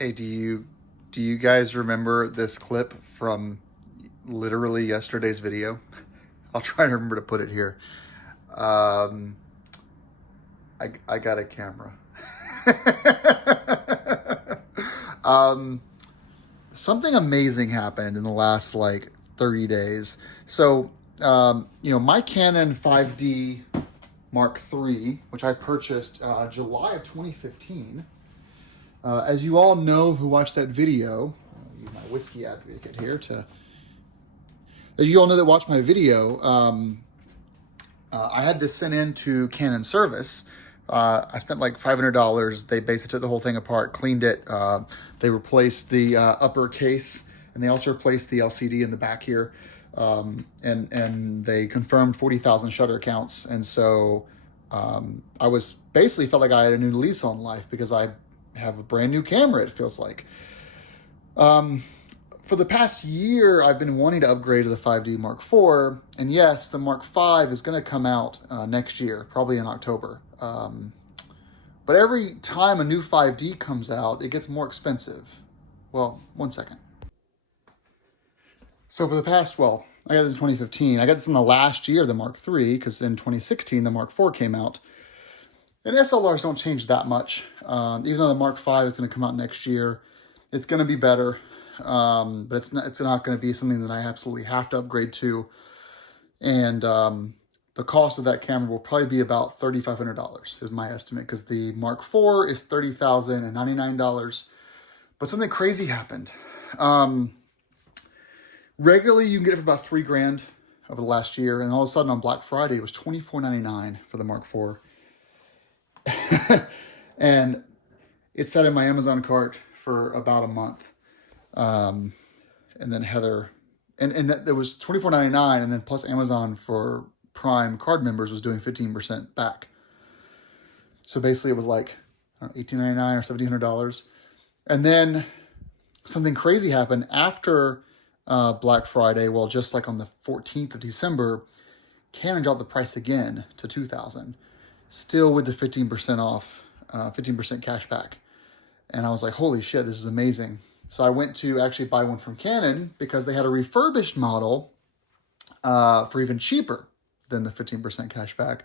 Hey, do you guys remember this clip from literally yesterday's video? I'll try to remember to put it here. Um, I got a camera. um, Something amazing happened in the last like 30 days. So, my Canon 5D Mark III, which I purchased July of 2015. As you all know who watched that video, I'll use my whiskey advocate here to. As you all know that watched my video, I had this sent in to Canon service. I spent like $500. They basically took the whole thing apart, cleaned it. They replaced the upper case, and they also replaced the LCD in the back here. And they confirmed 40,000 shutter counts. And so I was basically felt like I had a new lease on life because I have a brand new camera, it feels like. For the past year, I've been wanting to upgrade to the 5D Mark IV, and yes, the Mark V is going to come out next year, probably in October. But every time a new 5D comes out, it gets more expensive. Well, one second. So for the past, I got this in 2015. I got this in the last year of the Mark III, because in 2016, the Mark IV came out. And SLRs don't change that much. Even though the Mark V is going to come out next year, it's going to be better. But it's not going to be something that I absolutely have to upgrade to. And the cost of that camera will probably be about $3,500 is my estimate, because the Mark IV is $30,099. But something crazy happened. Regularly, you can get it for about $3,000 over the last year. And all of a sudden on Black Friday, it was $24.99 for the Mark IV. And it sat in my Amazon cart for about a month. And then Heather, and that there was $24.99, and then plus Amazon for Prime card members was doing 15% back. So basically it was like $1,899 or $1,700. And then something crazy happened after Black Friday. Well, just like on the 14th of December, Canon dropped the price again to $2,000. Still with the 15% off, 15% cash back. And I was like, holy shit, this is amazing. So I went to actually buy one from Canon because they had a refurbished model for even cheaper than the 15% cash back.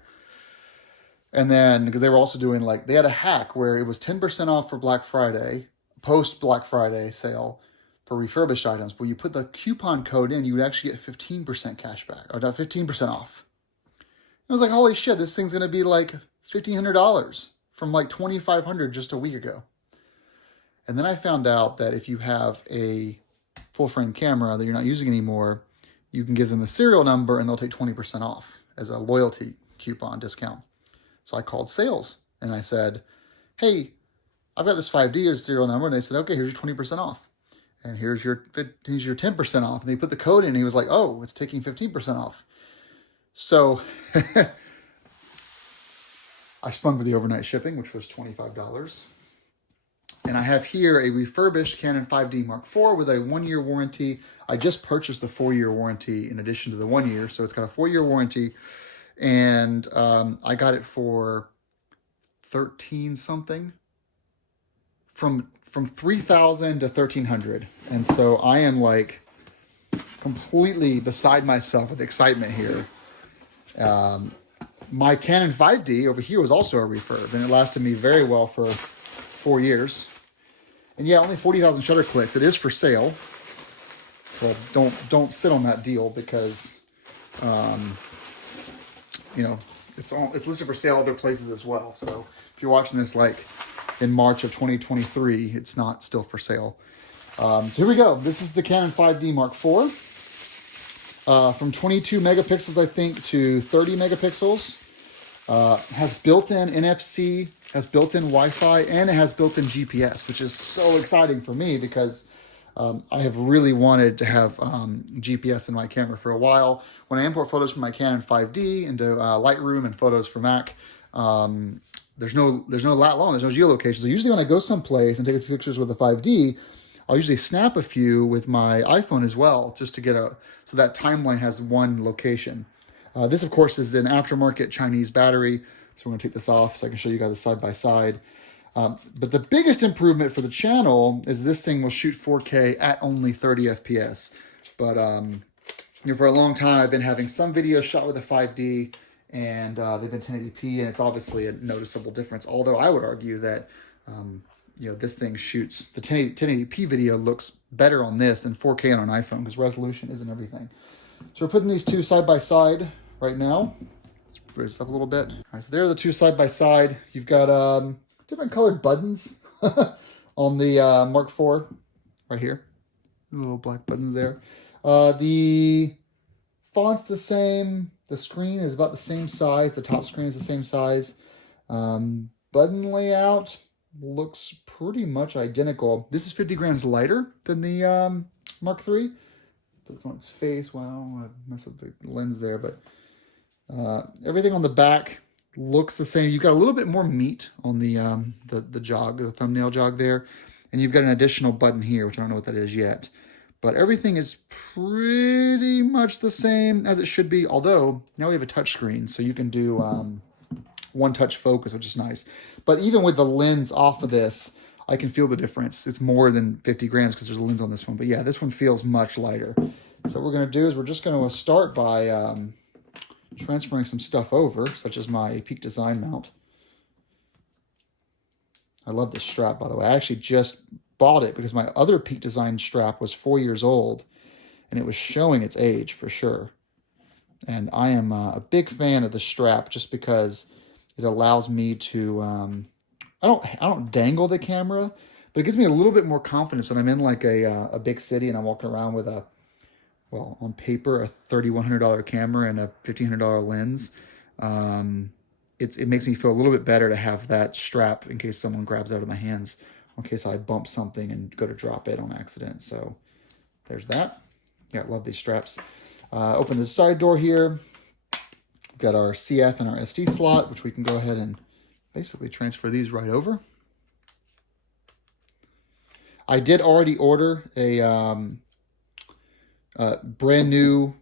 And then, because they were also doing they had a hack where it was 10% off for Black Friday, post Black Friday sale for refurbished items. But you put the coupon code in, you would actually get 15% cash back, or not 15% off. I was like, holy shit, this thing's going to be like $1,500 from like $2,500 just a week ago. And then I found out that if you have a full frame camera that you're not using anymore, you can give them a serial number and they'll take 20% off as a loyalty coupon discount. So I called sales and I said, hey, I've got this 5D as a serial number. And they said, okay, here's your 20% off. And here's your 10% off. And they put the code in and he was like, oh, it's taking 15% off. So I spun for the overnight shipping, which was $25. And I have here a refurbished Canon 5D Mark IV with a 1-year warranty. I just purchased the 4-year warranty in addition to the 1 year. So it's got a 4-year warranty. And I got it for 13 something. From 3,000 to 1,300. And so I am like completely beside myself with excitement here. My Canon 5D over here was also a refurb, and it lasted me very well for 4 years. And yeah, only 40,000 shutter clicks. It is for sale. But don't sit on that deal because, it's listed for sale other places as well. So if you're watching this like in March of 2023, it's not still for sale. So here we go. This is the Canon 5D Mark IV. From 22 megapixels, I think, to 30 megapixels. Has built-in NFC, has built-in Wi-Fi, and it has built-in GPS, which is so exciting for me because I have really wanted to have GPS in my camera for a while. When I import photos from my Canon 5D into Lightroom and Photos for Mac, there's no lat long, there's no geolocation. So usually when I go someplace and take a few pictures with the 5D, I'll usually snap a few with my iPhone as well, just to get so that timeline has one location. This, of course, is an aftermarket Chinese battery. So we're going to take this off so I can show you guys a side-by-side. But the biggest improvement for the channel is this thing will shoot 4K at only 30 FPS. But you know, for a long time, I've been having some videos shot with a 5D, and they've been 1080p, and it's obviously a noticeable difference. Although I would argue that you know, this thing shoots, the 1080p video looks better on this than 4K on an iPhone, because resolution isn't everything. So we're putting these two side by side right now. Let's raise this up a little bit. All right, so there are the two side by side. You've got different colored buttons on the Mark IV right here. The little black buttons there. The font's the same. The screen is about the same size. The top screen is the same size. Button layout looks pretty much identical. This is 50 grams lighter than the Mark III. It's on its face. Wow, I messed up the lens there, but everything on the back looks the same. You've got a little bit more meat on the jog, the thumbnail jog there, and you've got an additional button here, which I don't know what that is yet. But everything is pretty much the same as it should be, although now we have a touch screen, so you can do one-touch focus, which is nice. But even with the lens off of this, I can feel the difference. It's more than 50 grams because there's a lens on this one. But yeah, this one feels much lighter. So what we're going to do is we're just going to start by transferring some stuff over, such as my Peak Design mount. I love this strap, by the way. I actually just bought it because my other Peak Design strap was 4 years old, and it was showing its age for sure. And I am a big fan of the strap just because it allows me to... I don't dangle the camera, but it gives me a little bit more confidence when I'm in like a big city and I'm walking around with a, well, on paper, a $3,100 camera and a $1,500 lens. It makes me feel a little bit better to have that strap in case someone grabs it out of my hands, in case I bump something and go to drop it on accident. So there's that. Yeah, I love these straps. Open the side door here. We've got our CF and our SD slot, which we can go ahead and basically transfer these right over. I did already order a brand new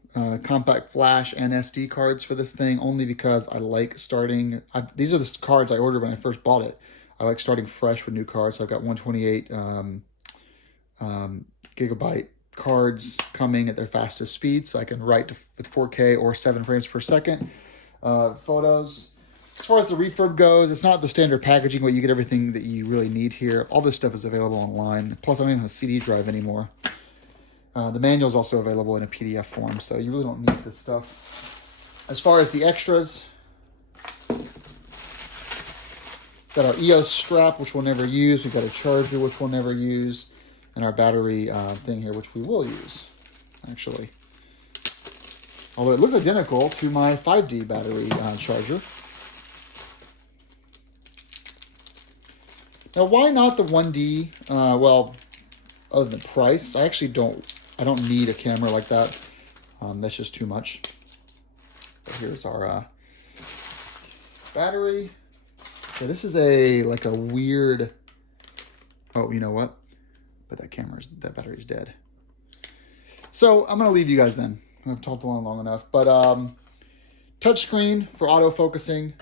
compact flash and SD cards for this thing, only because I like starting... these are the cards I ordered when I first bought it. I like starting fresh with new cards. So I've got 128 gigabyte cards coming at their fastest speed, so I can write with 4K or 7 frames per second photos. As far as the refurb goes, it's not the standard packaging, but you get everything that you really need here. All this stuff is available online. Plus, I don't even have a CD drive anymore. The manual is also available in a PDF form, so you really don't need this stuff. As far as the extras, got our EOS strap, which we'll never use. We've got a charger, which we'll never use, and our battery thing here, which we will use, actually. Although it looks identical to my 5D battery charger. Now, why not the 1D? Well, other than price, I actually don't need a camera like that. That's just too much. But here's our battery. So this is like a weird... Oh, you know what? But that battery's dead. So I'm going to leave you guys then. I've talked long enough. But touchscreen for autofocusing.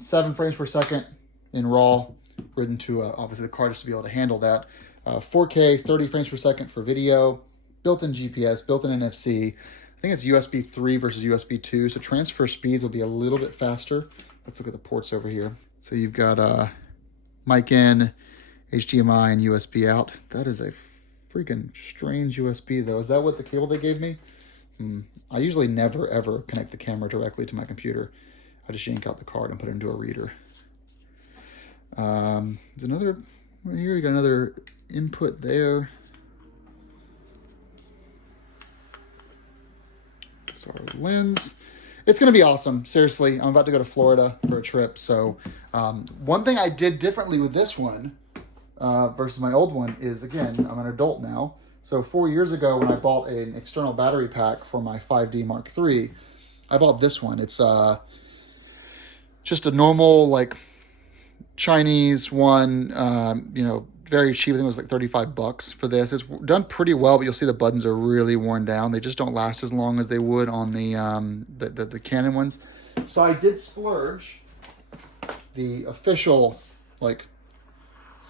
7 frames per second. In RAW, written to obviously the card just to be able to handle that. 4K, 30 frames per second for video, built-in GPS, built-in NFC. I think it's USB 3 versus USB 2, so transfer speeds will be a little bit faster. Let's look at the ports over here. So you've got mic in, HDMI, and USB out. That is a freaking strange USB, though. Is that what the cable they gave me? I usually never, ever connect the camera directly to my computer. I just yank out the card and put it into a reader. There's another right here. You got another input there. Sorry, lens. It's gonna be awesome. Seriously, I'm about to go to Florida for a trip. So one thing I did differently with this one versus my old one is, again, I'm an adult now. So 4 years ago, when I bought an external battery pack for my 5D Mark III, I bought this one. It's just a normal, like, Chinese one, you know, very cheap. I think it was like 35 bucks for this. It's done pretty well, but you'll see the buttons are really worn down. They just don't last as long as they would on the Canon ones. So I did splurge. the official like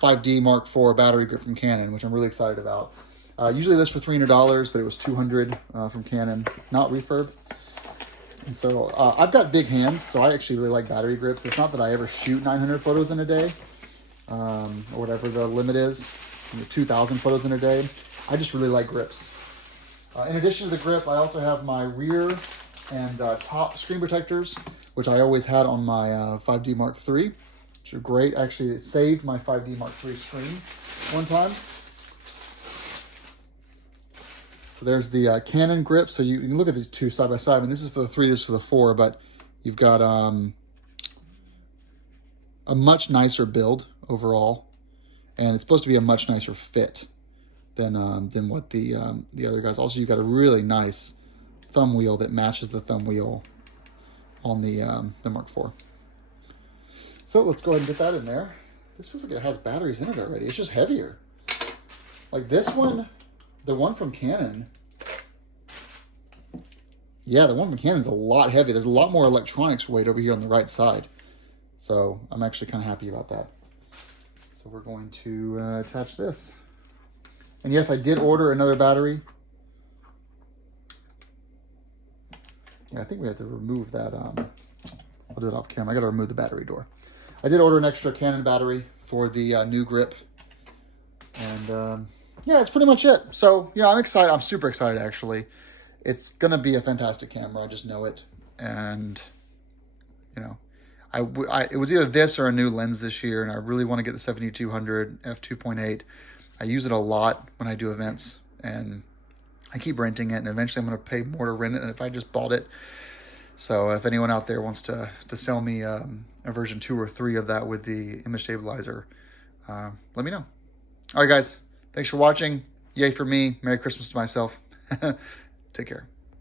5D Mark IV battery grip from Canon, which I'm really excited about. Usually this for $300, but it was $200 from Canon, not refurb. And so I've got big hands, so I actually really like battery grips. It's not that I ever shoot 900 photos in a day, or whatever the limit is, 2,000 photos in a day. I just really like grips. In addition to the grip, I also have my rear and top screen protectors, which I always had on my 5D Mark III, which are great. Actually, it saved my 5D Mark III screen one time. So there's the Canon grip. So you can look at these two side by side. And this is for the 3, this is for the 4, but you've got a much nicer build overall, and it's supposed to be a much nicer fit than what the other guys. Also, you've got a really nice thumb wheel that matches the thumb wheel on the Mark IV. So let's go ahead and get that in there. This feels like it has batteries in it already. It's just heavier. Like this one, the one from Canon. Yeah, the one from Canon is a lot heavier. There's a lot more electronics weight over here on the right side. So I'm actually kind of happy about that. So we're going to attach this. And yes, I did order another battery. Yeah, I think we have to remove that. I'll do it off camera. I got to remove the battery door. I did order an extra Canon battery for the new grip. And yeah, that's pretty much it. So, I'm excited. I'm super excited, actually. It's going to be a fantastic camera. I just know it. And, it was either this or a new lens this year, and I really want to get the 7200 f2.8. I use it a lot when I do events, and I keep renting it, and eventually I'm going to pay more to rent it than if I just bought it. So if anyone out there wants to sell me a version 2 or 3 of that with the image stabilizer, let me know. All right, guys. Thanks for watching. Yay for me. Merry Christmas to myself. Take care.